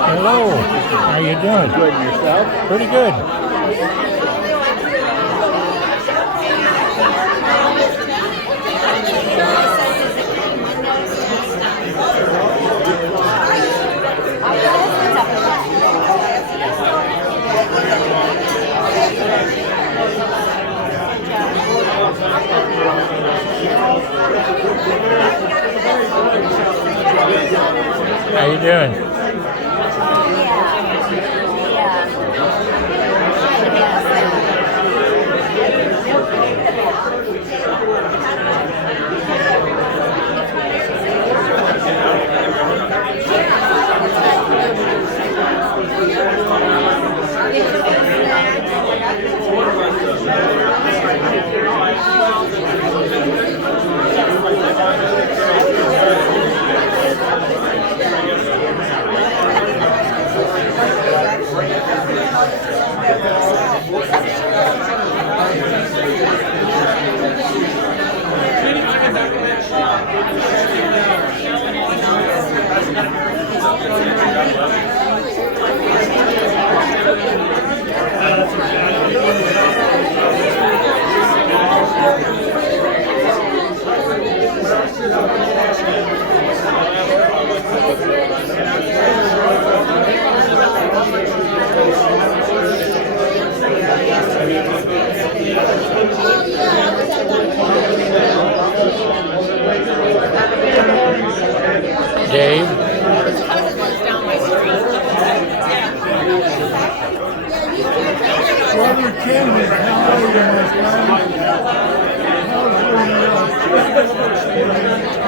Hello, how you doing? Good, and yourself? Pretty good. How you doing? Dave?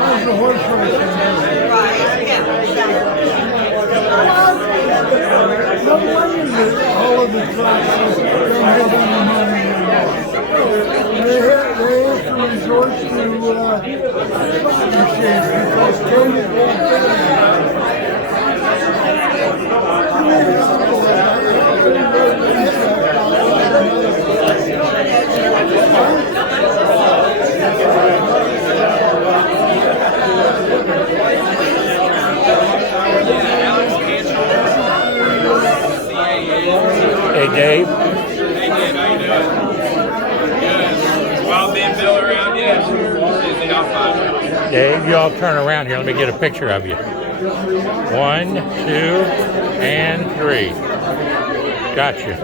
How's the horse race? No wonder that all of the tracks don't have any money anymore. They have to resort to sponsorships because Canada won't pay. Hey, Dave. Hey, Dave, how you doing? Good. Wild man Bill around yet? Is he off by? Dave, you all turn around here. Let me get a picture of you. 1, 2, and 3. Gotcha.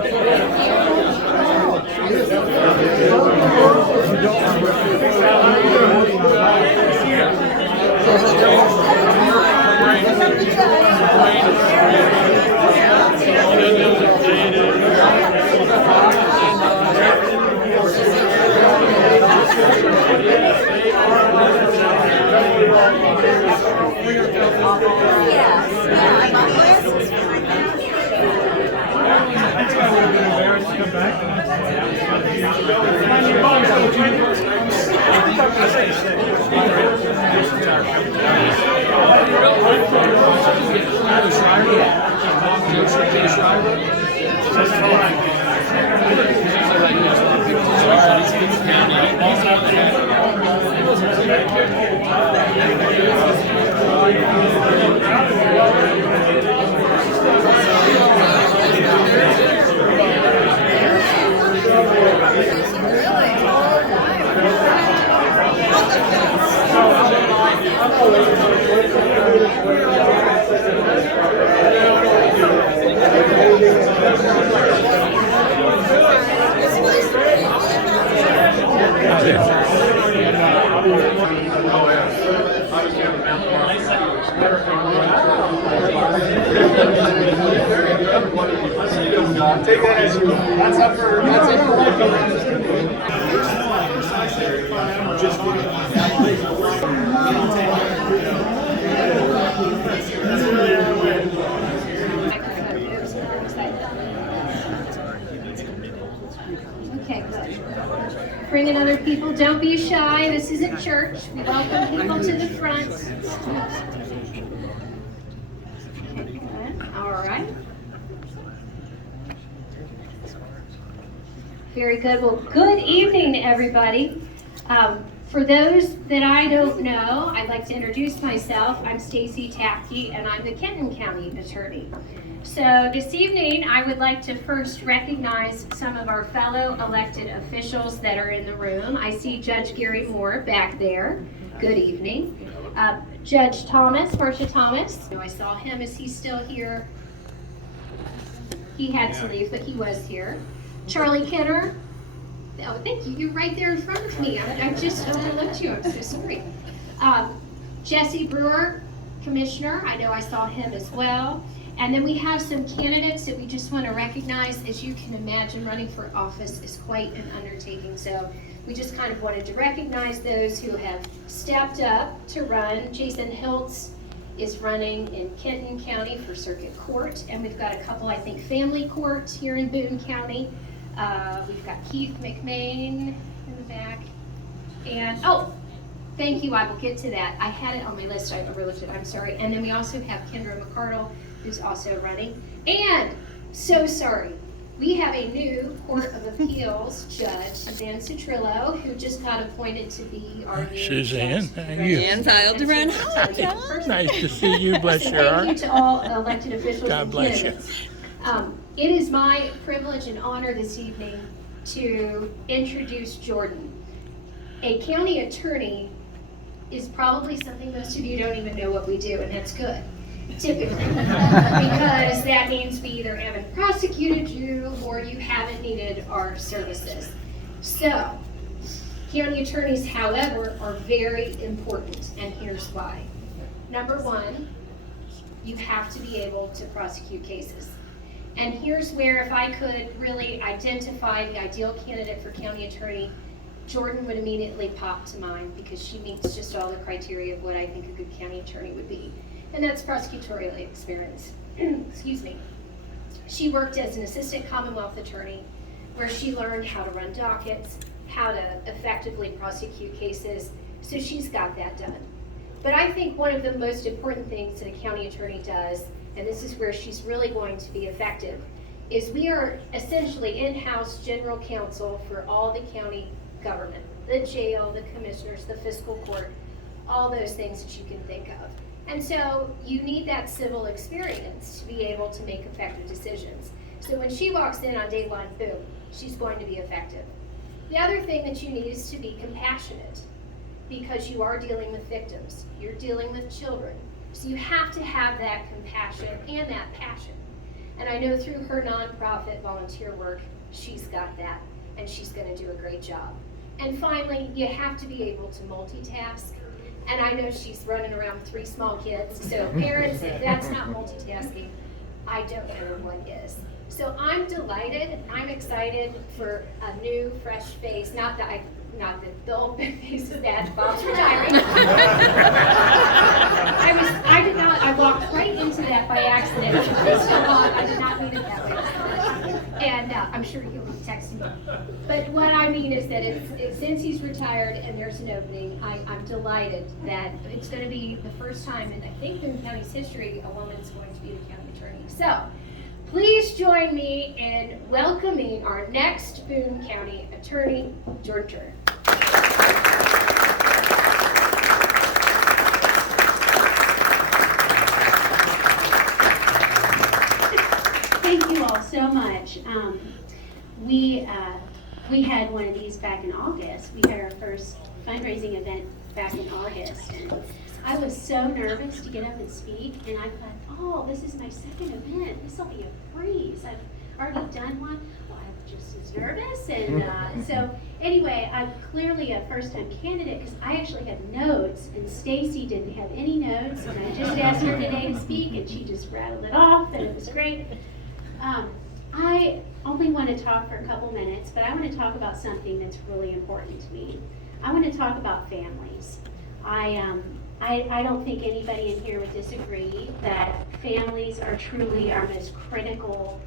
Take that as you. That's up for. Okay, good. Bring in other people. Don't be shy. This isn't church. We welcome people to the front. Very good. Well, good evening, everybody. For those that I don't know, I'd like to introduce myself. I'm Stacy Tapke, and I'm the Kenton County Attorney. So this evening, I would like to first recognize some of our fellow elected officials that are in the room. I see Judge Gary Moore back there. Good evening. Judge Thomas, Marcia Thomas. I saw him. Is he still here? He had to leave, but he was here. Charlie Kidder. Oh, thank you. You're right there in front of me. I just overlooked at you. I'm so sorry. Jesse Brewer, Commissioner. I know I saw him as well. And then we have some candidates that we just want to recognize. As you can imagine, running for office is quite an undertaking. So we just kind of wanted to recognize those who have stepped up to run. Jason Hiltz is running in Kenton County for Circuit Court. And we've got a couple, I think, family courts here in Boone County. We've got Keith McMain in the back. And, oh, thank you, I will get to that. I had it on my list, I overlooked it, I'm sorry. And then we also have Kendra McCardle, who's also running. And, so sorry, we have a new Court of Appeals judge, Suzanne Citrillo, who just got appointed to be our new Suzanne, judge. how are you? And filed to run. Nice to see you, bless So your thank heart. you to all elected officials God and bless you. candidates. It is my privilege and honor this evening to introduce Jordan. A county attorney is probably something most of you don't even know what we do, and that's good, typically, because that means we either haven't prosecuted you or you haven't needed our services. So, county attorneys, however, are very important, and here's why. Number one, you have to be able to prosecute cases. And here's where, if I could really identify the ideal candidate for county attorney, Jordan would immediately pop to mind because she meets just all the criteria of what I think a good county attorney would be. And that's prosecutorial experience. Excuse me. She worked as an assistant Commonwealth attorney where she learned how to run dockets, how to effectively prosecute cases, so she's got that done. But I think one of the most important things that a county attorney does, and this is where she's really going to be effective, is we are essentially in-house general counsel for all the county government, the jail, the commissioners, the fiscal court, all those things that you can think of. And so you need that civil experience to be able to make effective decisions. So when she walks in on day one, boom, she's going to be effective. The other thing that you need is to be compassionate, because you are dealing with victims, you're dealing with children. So you have to have that compassion and that passion. And I know through her nonprofit volunteer work, she's got that, and she's going to do a great job. And finally, you have to be able to multitask. And I know she's running around with 3 small kids, so parents, if that's not multitasking, I don't know what is. So I'm delighted, I'm excited for a new, fresh face, not that the old face of that, Bob's retiring. I walked right into that by accident. I did not mean it that way. And I'm sure he'll be texting me. But what I mean is that since he's retired and there's an opening, I'm delighted that it's going to be the first time in, I think, Boone County's history, a woman is going to be the county attorney. So, please join me in welcoming our next Boone County attorney, Jordan Turner. Thank you all so much. We had one of these back in August. We had our first fundraising event back in August. And I was so nervous to get up and speak, and I thought, oh, this is my second event. This will be a breeze. I've already done one. Well, I'm just as nervous. And so anyway, I'm clearly a first-time candidate because I actually have notes, and Stacy didn't have any notes. And I just asked her today to speak, and she just rattled it off, and it was great. I only want to talk for a couple minutes, but I want to talk about something that's really important to me. I want to talk about families. I don't think anybody in here would disagree that families are truly our most critical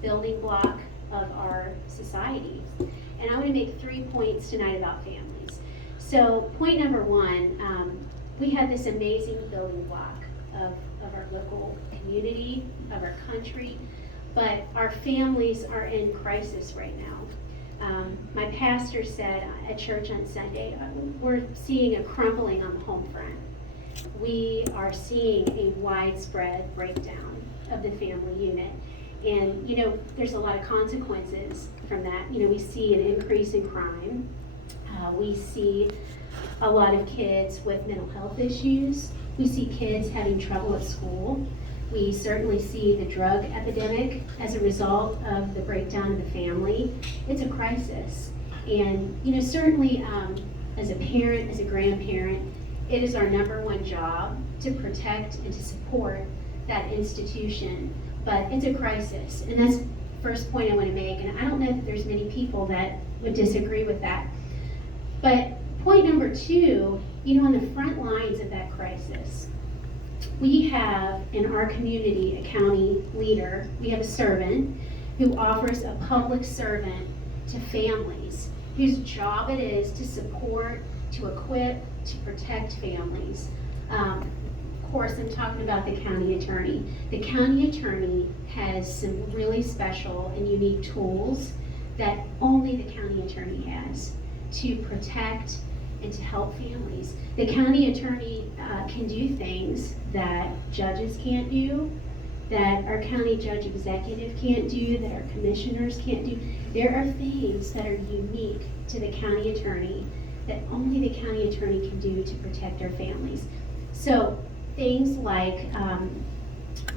building block of our society. And I want to make 3 points tonight about families. So point number 1, we have this amazing building block of our local community, of our country, but our families are in crisis right now. My pastor said at church on Sunday, we're seeing a crumbling on the home front. We are seeing a widespread breakdown of the family unit. And, there's a lot of consequences from that. We see an increase in crime. We see a lot of kids with mental health issues. We see kids having trouble at school. We certainly see the drug epidemic as a result of the breakdown of the family. It's a crisis. And, certainly as a parent, as a grandparent, it is our number one job to protect and to support that institution. But it's a crisis. And that's the first point I want to make. And I don't know if there's many people that would disagree with that. But point number two, on the front lines of that crisis, we have in our community a county leader. We have a servant who offers a public servant to families whose job it is to support, to equip, to protect families. Of course, I'm talking about the county attorney. The county attorney has some really special and unique tools that only the county attorney has to protect and to help families. The county attorney can do things that judges can't do, that our county judge executive can't do, that our commissioners can't do. There are things that are unique to the county attorney that only the county attorney can do to protect our families. So things like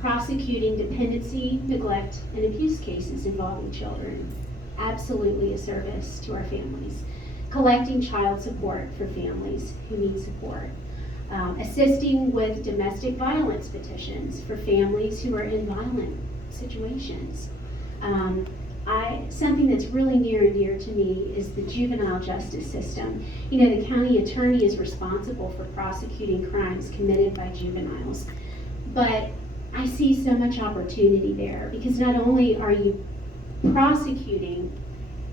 prosecuting dependency, neglect, and abuse cases involving children, absolutely a service to our families. Collecting child support for families who need support. Assisting with domestic violence petitions for families who are in violent situations. Something that's really near and dear to me is the juvenile justice system. The county attorney is responsible for prosecuting crimes committed by juveniles. But I see so much opportunity there because not only are you prosecuting,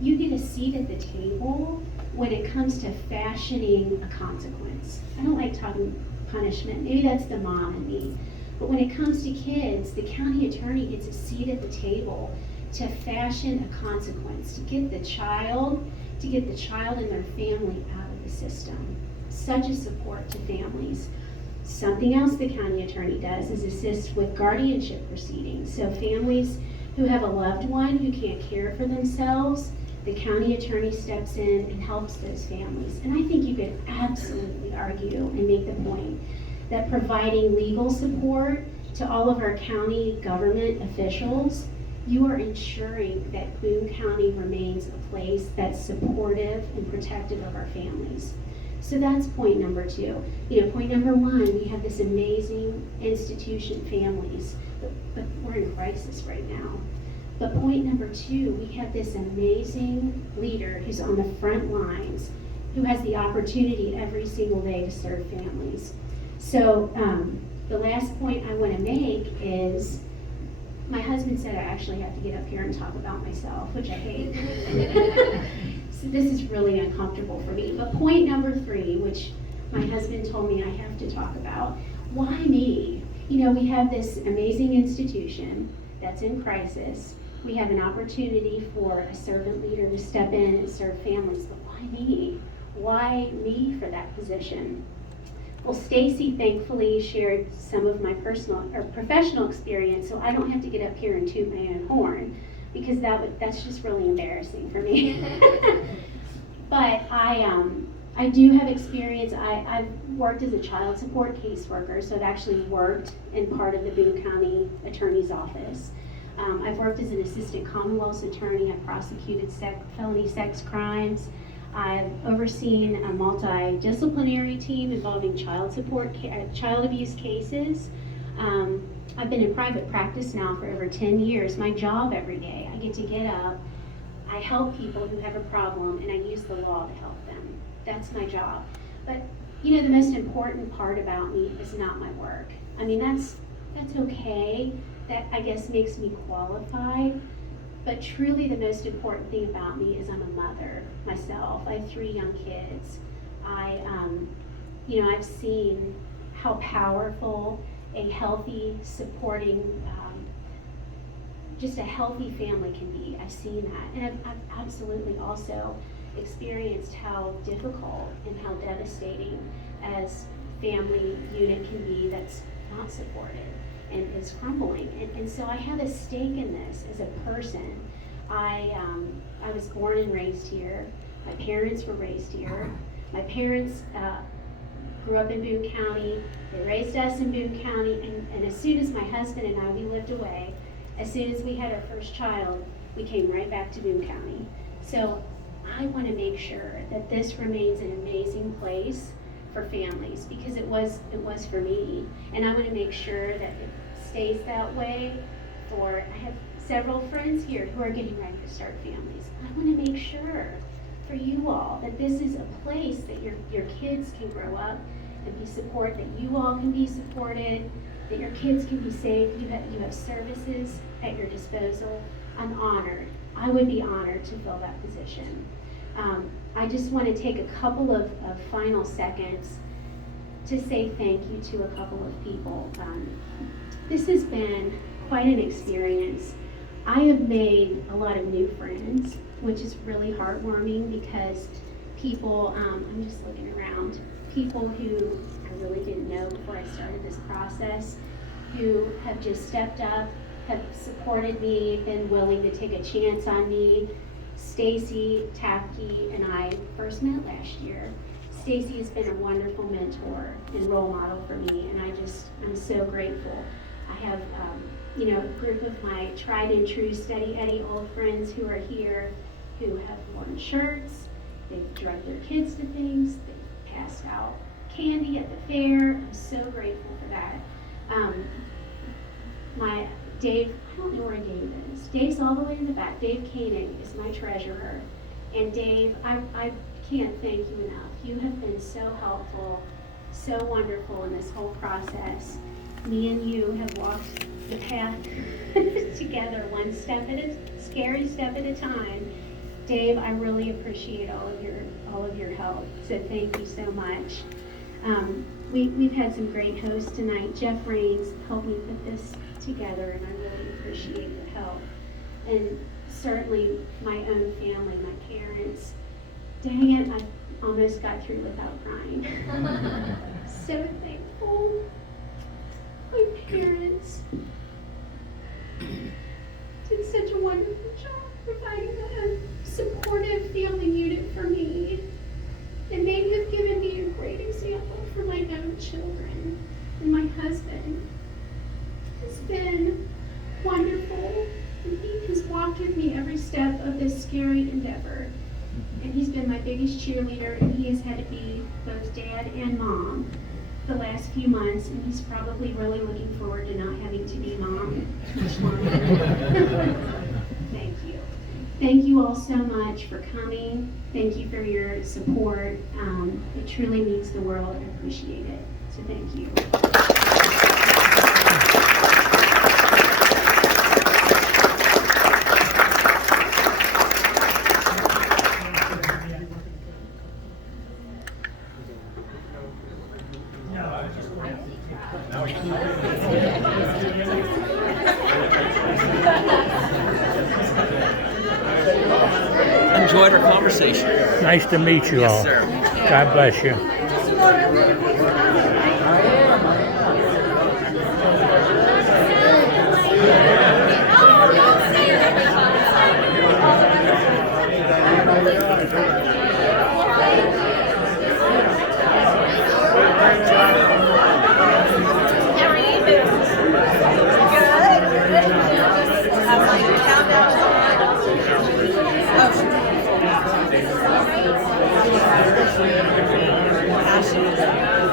you get a seat at the table when it comes to fashioning a consequence. I don't like talking punishment. Maybe that's the mom in me. But when it comes to kids, the county attorney gets a seat at the table to fashion a consequence, to get the child and their family out of the system. Such a support to families. Something else the county attorney does is assist with guardianship proceedings. So families who have a loved one who can't care for themselves, the county attorney steps in and helps those families. And I think you could absolutely argue and make the point that providing legal support to all of our county government officials, you are ensuring that Boone County remains a place that's supportive and protective of our families. So that's point number two. Point number one, we have this amazing institution, families, but we're in crisis right now. But point number two, we have this amazing leader who's on the front lines, who has the opportunity every single day to serve families. So the last point I want to make is, my husband said I actually have to get up here and talk about myself, which I hate. So this is really uncomfortable for me. But point number three, which my husband told me I have to talk about, why me? We have this amazing institution that's in crisis. We have an opportunity for a servant leader to step in and serve families, but why me? Why me for that position? Well, Stacy thankfully shared some of my personal or professional experience, so I don't have to get up here and toot my own horn, because that's just really embarrassing for me. But I do have experience. I've worked as a child support caseworker, so I've actually worked in part of the Boone County Attorney's Office. I've worked as an assistant Commonwealth's attorney. I've prosecuted felony sex crimes. I've overseen a multidisciplinary team involving child abuse cases. I've been in private practice now for over 10 years. My job every day, I get to get up, I help people who have a problem, and I use the law to help them. That's my job. But the most important part about me is not my work. I mean, that's okay. That, I guess, makes me qualified. But truly the most important thing about me is I'm a mother myself. I have 3 young kids. I've seen how powerful a healthy, supporting just a healthy family can be. I've seen that. And I've absolutely also experienced how difficult and how devastating as family unit can be that's not supported and is crumbling. And so I have a stake in this as a person. I was born and raised here. My parents were raised here. My parents grew up in Boone County. They raised us in Boone County. And as soon as my husband and I, we lived away, as soon as we had our first child, we came right back to Boone County. So I want to make sure that this remains an amazing place for families, because it was for me. And I want to make sure that it stays that way for, I have several friends here who are getting ready to start families. I want to make sure for you all that this is a place that your kids can grow up and be supported, that you all can be supported, that your kids can be safe. You have services at your disposal. I'm honored. I would be honored to fill that position. I just want to take a couple of final seconds to say thank you to a couple of people. This has been quite an experience. I have made a lot of new friends, which is really heartwarming, because people, I'm just looking around, people who I really didn't know before I started this process, who have just stepped up, have supported me, been willing to take a chance on me. Stacy Tapke and I first met last year. Stacy has been a wonderful mentor and role model for me, and I'm so grateful. I have a group of my tried and true Steady Eddie old friends who are here, who have worn shirts, they've drugged their kids to things, they've passed out candy at the fair. I'm so grateful for that. My Dave, I don't know where Dave is. Dave's all the way in the back. Dave Koenig is my treasurer. And Dave, I can't thank you enough. You have been so helpful, so wonderful in this whole process. Me and you have walked the path together, one scary step at a time. Dave, I really appreciate all of your help. So thank you so much. We've had some great hosts tonight. Jeff Raines helped me put this together, and I really appreciate your help. And certainly my own family, my parents. Dang it, I almost got through without crying. So thankful. My parents did such a wonderful job providing a supportive family unit for me. And they have given me a great example for my own children. And my husband has been wonderful, and he has walked with me every step of this scary endeavor. And he's been my biggest cheerleader, and he has had to be both dad and mom the last few months, and he's probably really looking forward to not having to be mom much longer. Thank you. Thank you all so much for coming. Thank you for your support. It truly means the world. I appreciate it. So thank you. Enjoyed our conversation. Nice to meet you all. Yes, sir. God bless you. Good.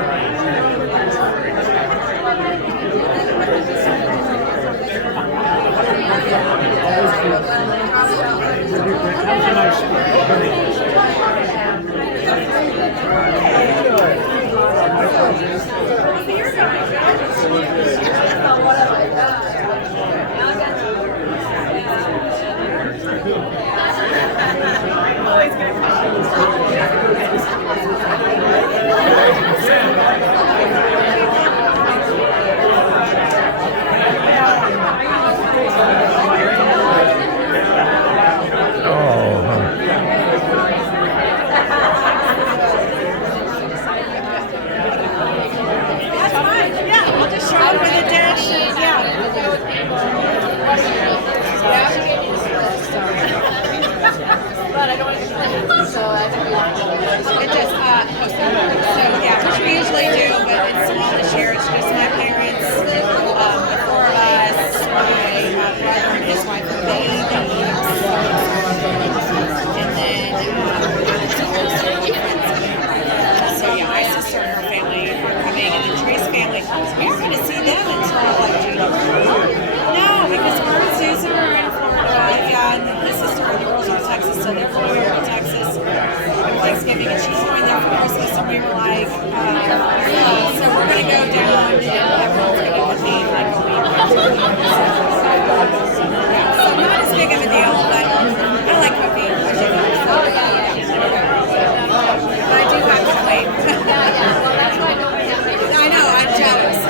them until like January. No, because her and Susan are in Florida, and the sister and the girls are in Texas, so they're going over to Texas for Thanksgiving, and she's going there for Christmas, and we were like, so we're going to go down, and everyone's going to convene like a week. So not as big of a deal, but I like cooking. But I do have to wait. Well, that's why I don't have it. I know, I'm jealous.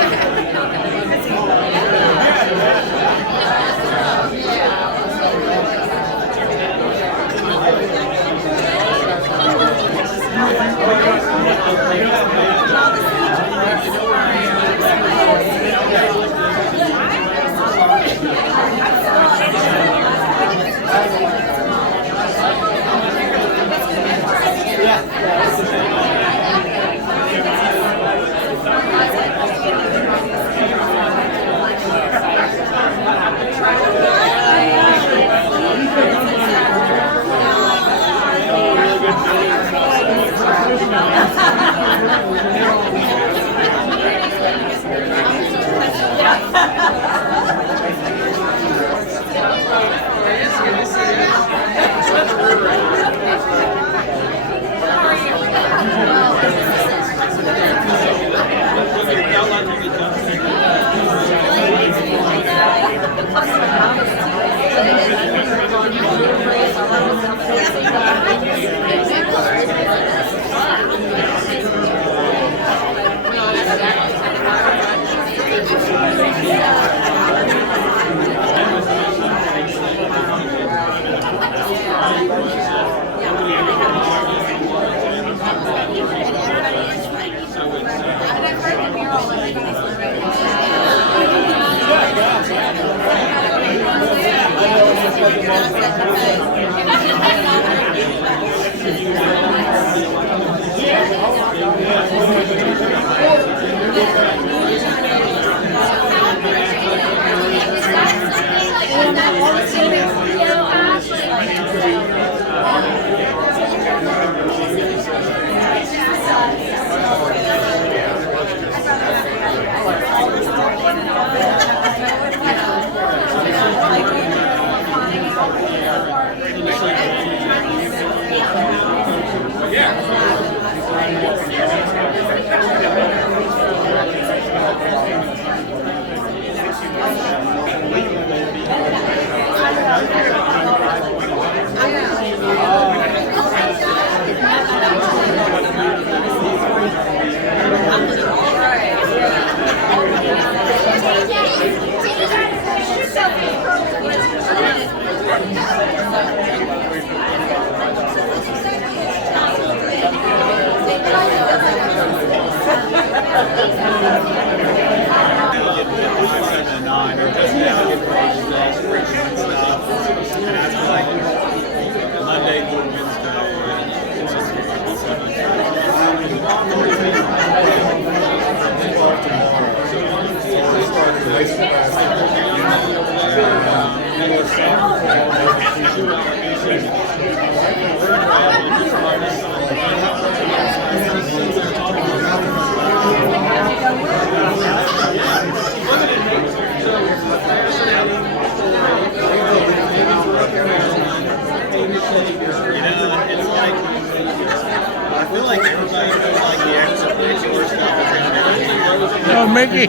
Oh, Mickey.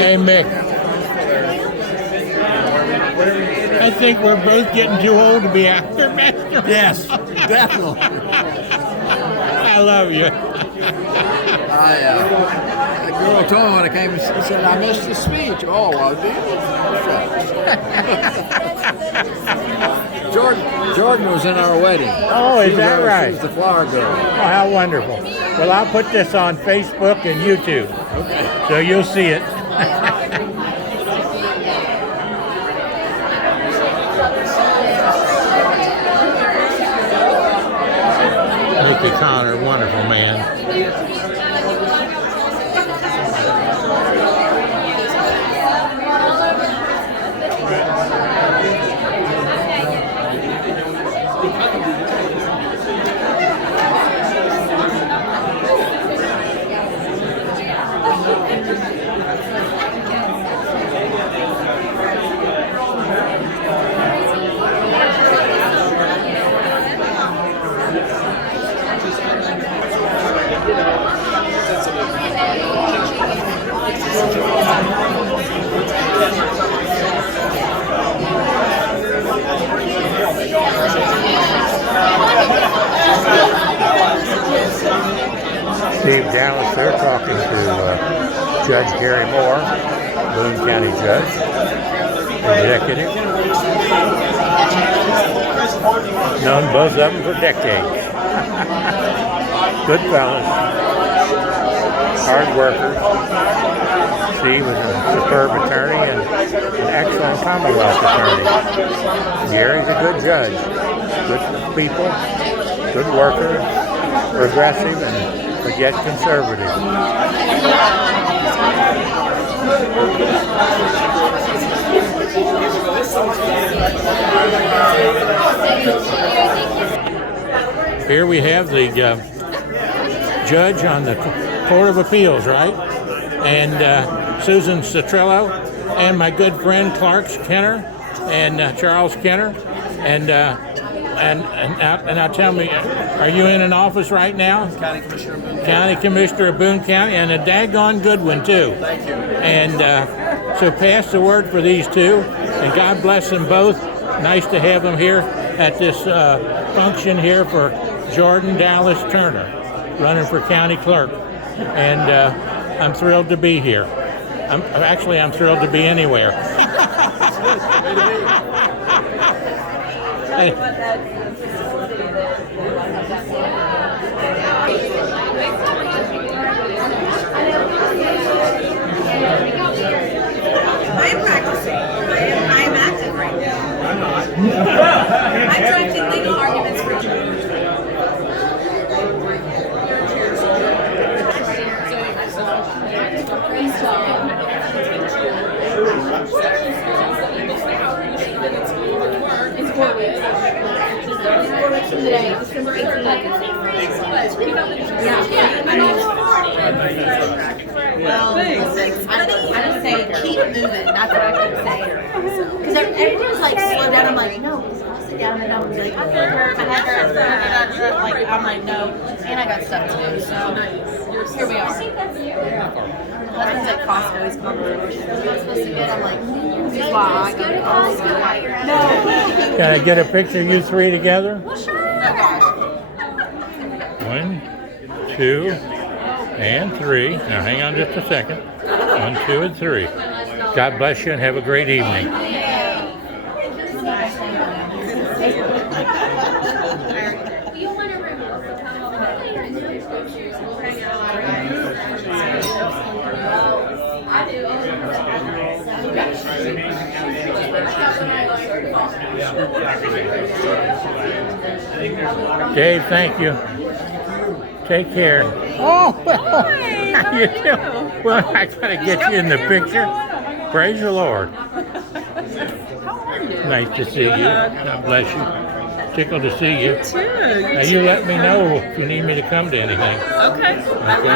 Hey, Mick. I think we're both getting too old to be actor master. Yes, definitely. I love you. The girl told me when I came, she said, I missed the speech. Oh, well, Jordan was in our wedding. Oh, is that right? She was the flower girl. Oh, how wonderful. Well, I'll put this on Facebook and YouTube. Okay. So you'll see it. Mickey Connor, wonderful man. Steve Dallas there talking to Judge Gary Moore, Boone County Judge, Executive. Known both of them for decades. Good fellas. Hard workers. Steve was a superb attorney and an excellent Commonwealth attorney. Gary's a good judge. Good people, good worker, progressive, but yet conservative. Here we have the judge on the Court of Appeals, right? And Susan Citrillo, and my good friend Clark Kenner, and Charles Kenner, and now tell me, are you in an office right now? County Commissioner of Boone County, and a daggone good one too. Thank you. And so pass the word for these two, and God bless them both. Nice to have them here at this function here for Jordan Dallas Turner, running for county clerk. And I'm thrilled to be here. I'm thrilled to be anywhere. I'm practicing. I'm active right now. I'm drafting legal arguments for It's 4 weeks. 4 weeks from today, December 18th. yeah. I mean, well, I just say keep moving. That's what I keep saying. Because everyone's like slow down. I'm like, no, I'll sit down, and I'm like, I feel hurt. My head hurts. Like I'm like, no, and I got stuff to do. So here we are. My husband's at Costco. He's coming. He's supposed to get. I'm like, this is why I go to Costco. No. Can I get a picture of you three together? Well, sure. Oh gosh. 1, 2, and 3. Now hang on just a second. 1, 2, and 3. God bless you and have a great evening. You'll want to remove the Dave, thank you. Take care. Oh, well, how you doing? Well, I gotta get you in the picture. Praise the Lord. Nice to see you. God bless you. Tickled to see you. Now you let me know if you need me to come to anything. Okay, I will.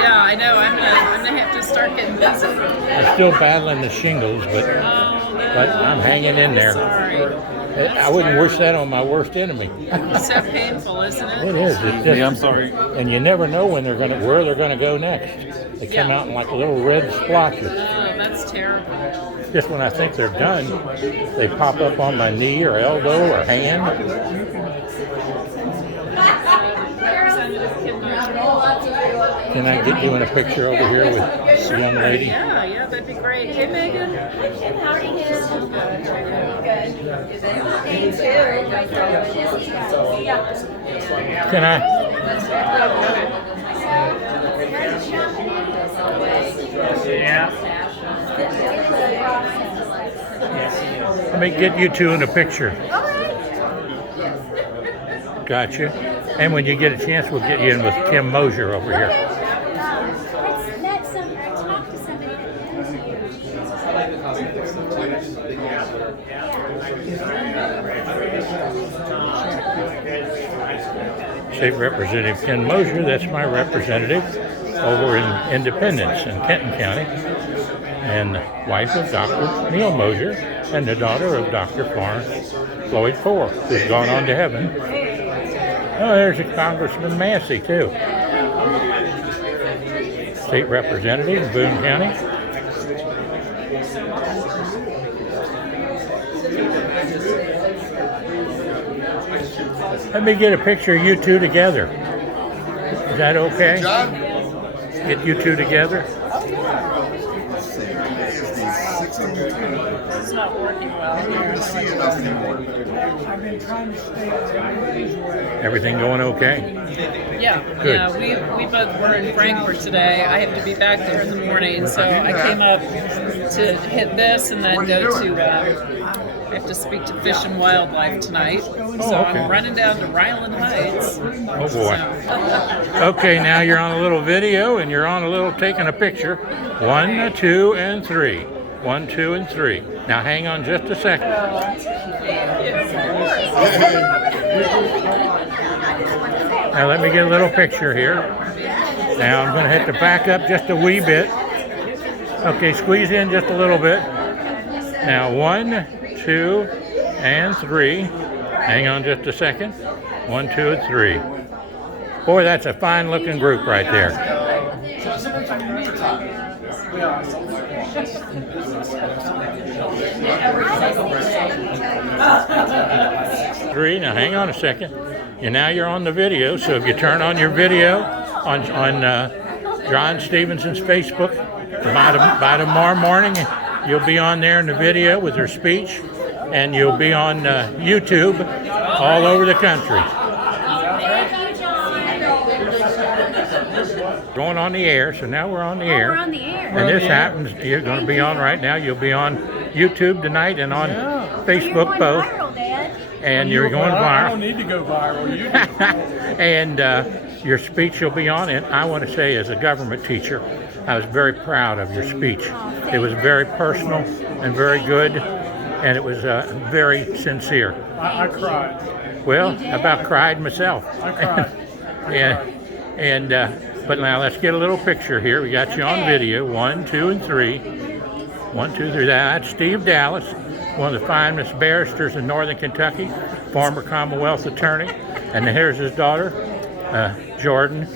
Yeah, I know. I'm gonna have to start getting busy. I'm still battling the shingles, but I'm hanging in there. Sorry. I wouldn't wish that on my worst enemy. It's so painful, isn't it? It is. It's just, I'm sorry. And you never know when where they're gonna go next. They come out in like little red splotches. Oh, that's terrible. Just when I think they're done, they pop up on my knee or elbow or hand. Can I get you in a picture over here with the young lady? Yeah, that'd be great. Hey, Megan. How are you? Can I? Let me get you two in a picture. Gotcha. And when you get a chance, we'll get you in with Kim Mosier over here. That's some, I talked to somebody that knows you. State Representative Ken Mosier, that's my representative over in Independence in Kenton County, and wife of Dr. Neil Mosier, and the daughter of Dr. Florence Floyd Ford, who's gone on to heaven. Oh, there's a Congressman Massey, too. State Representative in Boone County. Let me get a picture of you two together. Is that okay? Get you two together. It's not working well here. I've been trying to stay away. Everything going okay? Yeah, Good. yeah. We both were in Frankfurt today. I have to be back there in the morning, so I came up to hit this and then go to. I have to speak to Fish and Wildlife tonight, so okay. I'm running down to Ryland Heights. Oh boy. Okay, now you're on a little video and you're on a little taking a picture. 1, 2, and 3. 1, 2, and 3. Now hang on just a second. Now let me get a little picture here. Now I'm going to have to back up just a wee bit. Okay, squeeze in just a little bit. Now 1, 2, and 3. Hang on just a second. 1, 2, and 3. Boy, that's a fine looking group right there. 3. Now hang on a second. And now you're on the video, so if you turn on your video on John Stephenson's Facebook by tomorrow morning, you'll be on there in the video with her speech, and you'll be on YouTube all over the country. Going on the air, so now we're on the air. We're on the air. And this happens, you're going to be on right now. You'll be on YouTube tonight and on Facebook both. Viral, Dad. And you're going I viral. don't need to go viral. You And your speech will be on. And I want to say, as a government teacher, I was very proud of your speech. It was very personal and very good, and it was very sincere. I cried. Well, I about cried myself. I cried. And but now let's get a little picture here. We got you on video. 1, 2, and 3. 1, 2, 3. That's Steve Dallas, one of the finest barristers in Northern Kentucky, former Commonwealth attorney. And here's his daughter, Jordan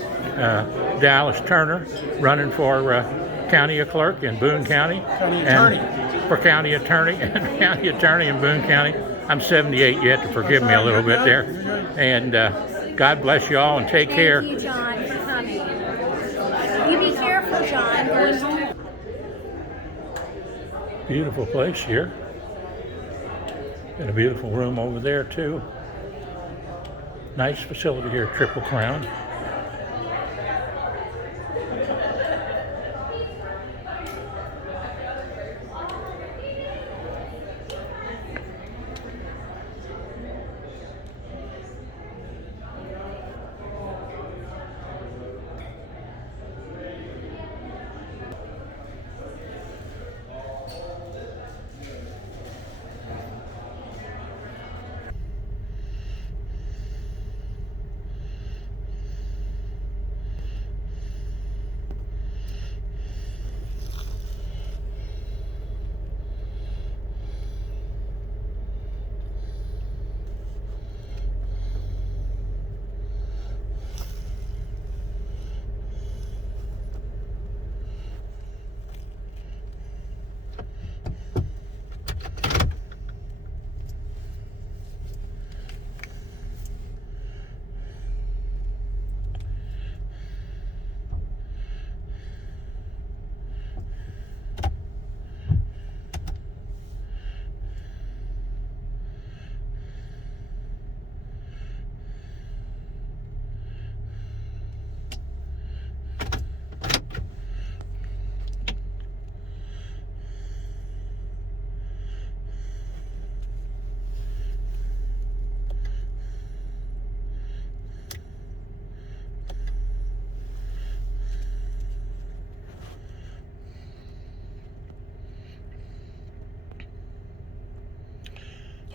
Dallas Turner, running for county clerk in Boone County. For county attorney and county attorney in Boone County. I'm 78. You have to forgive me a little bit there. And God bless you all and take care. Thank you, John, for coming. You be careful, John. Going home. Beautiful place here. Got a beautiful room over there too. Nice facility here, Triple Crown.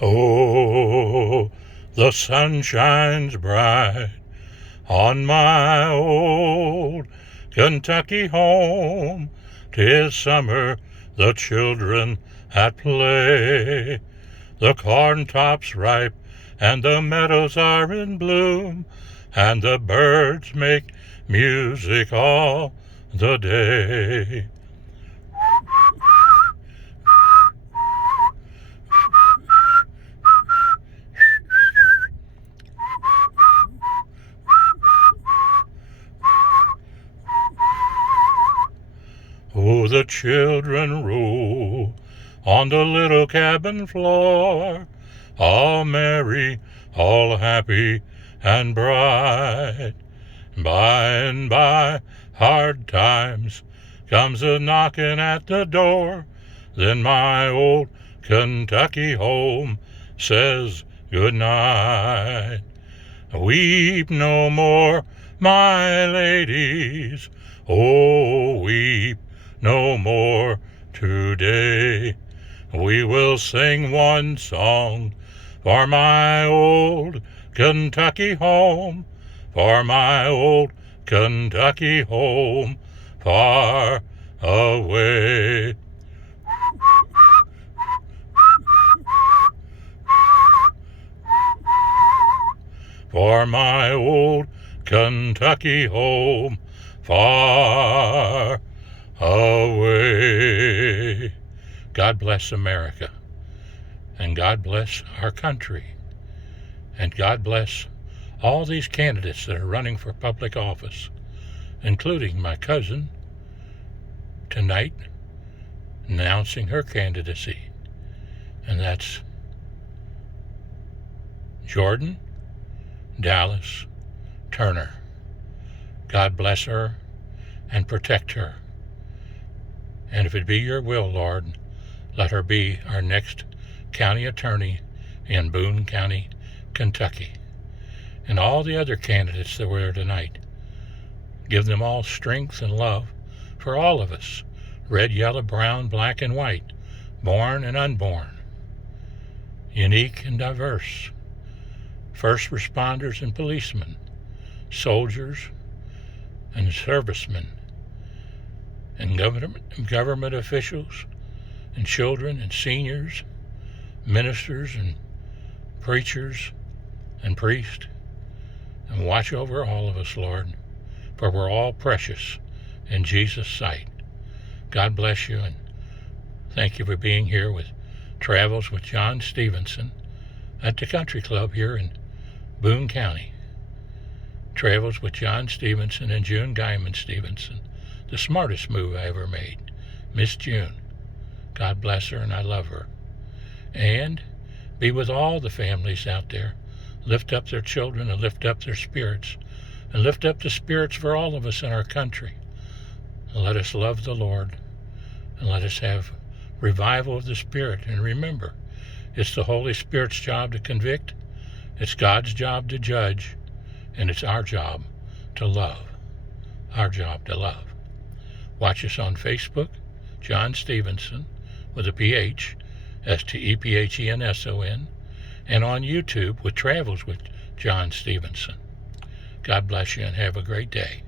Oh, the sun shines bright on my old Kentucky home. 'Tis summer, the children at play. The corn tops ripe and the meadows are in bloom, and the birds make music all the day. Oh, the children roll on the little cabin floor, all merry, all happy and bright. By and by, hard times comes a knocking at the door. Then my old Kentucky home says good night. Weep no more, my ladies, oh, weep no more today. We will sing one song for my old Kentucky home, for my old Kentucky home far away. For my old Kentucky home far away. God bless America, and God bless our country, and God bless all these candidates that are running for public office, including my cousin tonight announcing her candidacy, and that's Jordan Dallas Turner. God bless her and protect her. And if it be your will, Lord, let her be our next county attorney in Boone County, Kentucky. And all the other candidates that were there tonight, give them all strength and love for all of us, red, yellow, brown, black, and white, born and unborn, unique and diverse, first responders and policemen, soldiers and servicemen, and government officials, and children and seniors, ministers and preachers and priests, and watch over all of us, Lord, for we're all precious in Jesus' sight. God bless you, and thank you for being here with Travels with John Stephenson at the Country Club here in Boone County. Travels with John Stephenson and June Guyman Stephenson, the smartest move I ever made. Miss June, God bless her, and I love her. And be with all the families out there. Lift up their children and lift up their spirits, and lift up the spirits for all of us in our country. And let us love the Lord, and let us have revival of the Spirit. And remember, it's the Holy Spirit's job to convict, it's God's job to judge, and it's our job to love. Our job to love. Watch us on Facebook, John Stephenson, with a PH, STEPHENSON, and on YouTube with Travels with John Stephenson. God bless you and have a great day.